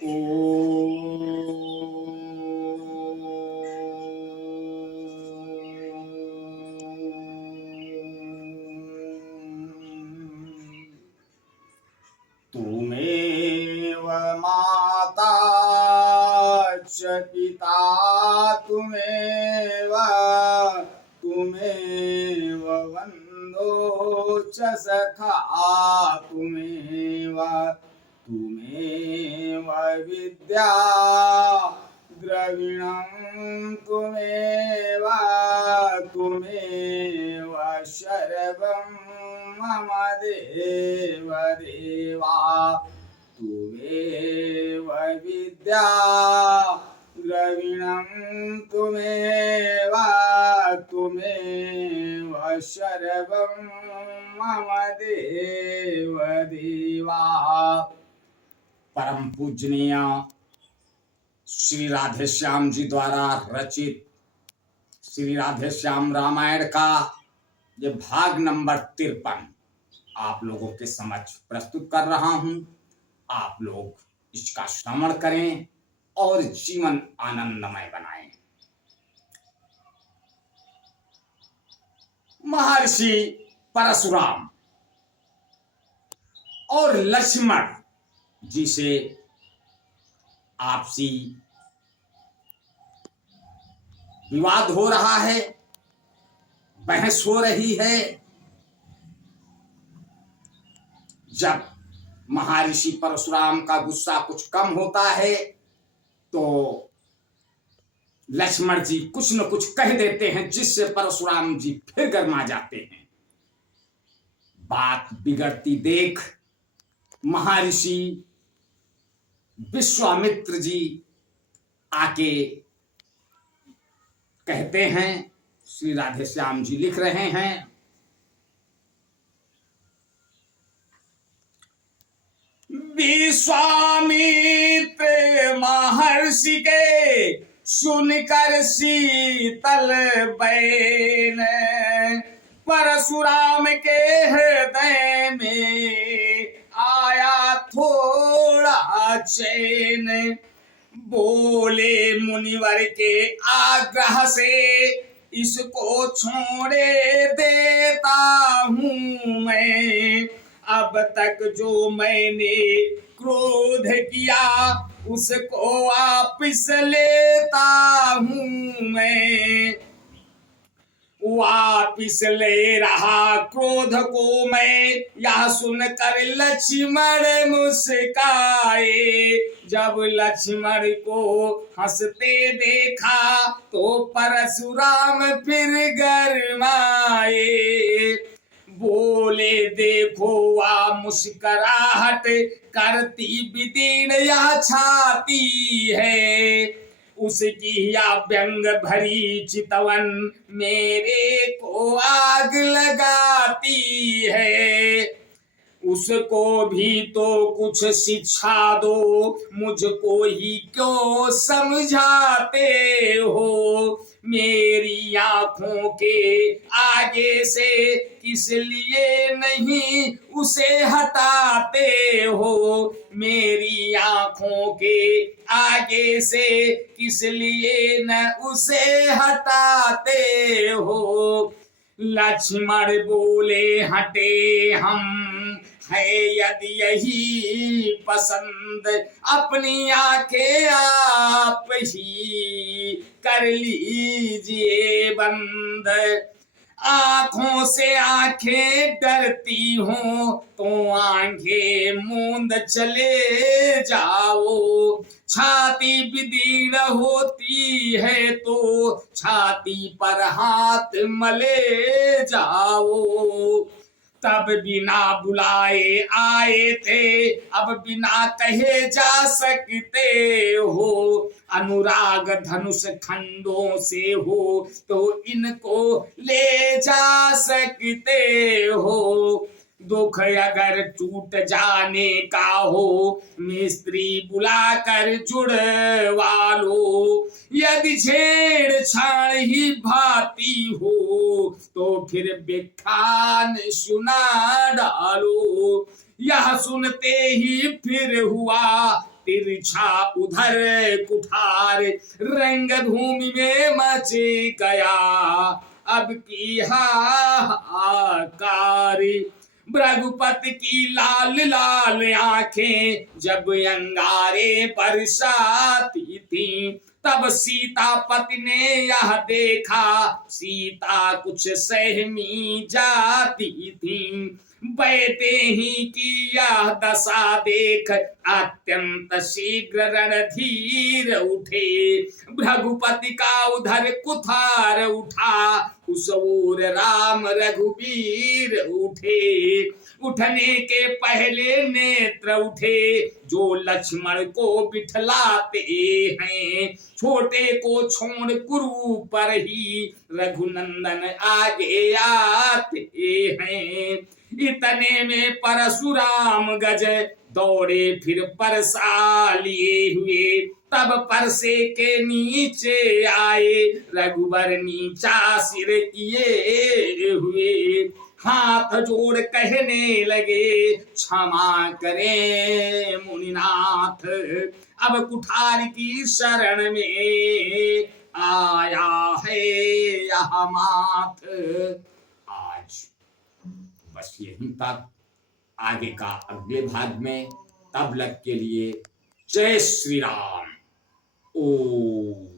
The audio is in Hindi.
तुमेव माता च पिता तुमेव बन्धो च सखा तुमेव विद्या द्रविणं तुमेव शर्वं मम देव देवा तुमेव विद्या द्रविणं तुमेव शर्वं मम देव देवा। परम पूजनीय श्री राधे श्याम जी द्वारा रचित श्री राधे श्याम रामायण का ये भाग नंबर 53 आप लोगों के समक्ष प्रस्तुत कर रहा हूं। आप लोग इसका श्रवण करें और जीवन आनंदमय बनाएं। महर्षि परशुराम और लक्ष्मण जी से आपसी विवाद हो रहा है, बहस हो रही है। जब महर्षि परशुराम का गुस्सा कुछ कम होता है तो लक्ष्मण जी कुछ न कुछ कह देते हैं, जिससे परशुराम जी फिर गरमा जाते हैं। बात बिगड़ती देख महर्षि विश्वामित्र जी आके कहते हैं, श्री राधे श्याम जी लिख रहे हैं, विश्वामित्र महर्षि के सुनकर शीतल बैन परशुराम के हृदय में आया थोड़ा चैन। बोले मुनिवर के आग्रह से इसको छोड़े देता हूँ मैं। अब तक जो मैंने क्रोध किया उसको वापिस लेता हूँ मैं। वापिस ले रहा क्रोध को मैं, यह सुनकर लक्ष्मण मुस्काए। जब लक्ष्मण को हंसते देखा तो परशुराम फिर गरमाए। बोले देखो वह मुस्कुराहट करती विदीर्ण यह छाती है, उसकी या व्यंग भरी चितवन मेरे को आग लगाती है। उसको भी तो कुछ शिक्षा दो, मुझको ही क्यों समझाते हो। मेरी आंखों के आगे से किस लिए नहीं उसे हटाते हो। मेरी आंखों के आगे से किस लिए न उसे हटाते हो। लक्ष्मण बोले हटे हम है यदि यही पसंद, अपनी आंखें आप ही कर लीजिए बंद। आंखों से आंखें डरती हो तो आंखें मूंद चले जाओ। छाती विदीर्ण होती है तो छाती पर हाथ मले जाओ। तब बिना बुलाए आए थे, अब बिना कहे जा सकते हो। अनुराग धनुष खंडों से हो तो इनको ले जा सकते हो। दुख अगर टूट जाने का हो मिस्त्री बुलाकर जुड़वा लो। यदि छेड़छाड़ ही भाती हो तो फिर बेखान सुना डालो। यह सुनते ही फिर हुआ तिरछा उधर कुठार, रंग भूमि में मच गया अब की हाहाकार। भृगुपति की लाल लाल आंखें जब अंगारे बरसाती थी, तब सीतापति ने यह देखा सीता कुछ सहमी जाती थी। बैठे ही की यह दशा देख अत्यंत शीघ्र रणधीर उठे। भृगुपति का उधर कुठार उठा, उस ओर राम रघुवीर उठे। उठने के पहले नेत्र उठे जो लक्ष्मण को बिठलाते हैं, छोटे को छोड़ कुरु पर ही रघुनंदन आगे आते हैं। इतने में परशुराम गज दौड़े फिर परसा लिए हुए, तब परसे के नीचे आए रघुबर नीचा सिर किए हुए। हाथ जोड़ कहने लगे क्षमा करें मुनिनाथ, अब कुठार की शरण में आया है यह माथ। आज बस यहीं तक, आगे का अगले भाग में। तब तक के लिए जय श्री राम। ओम।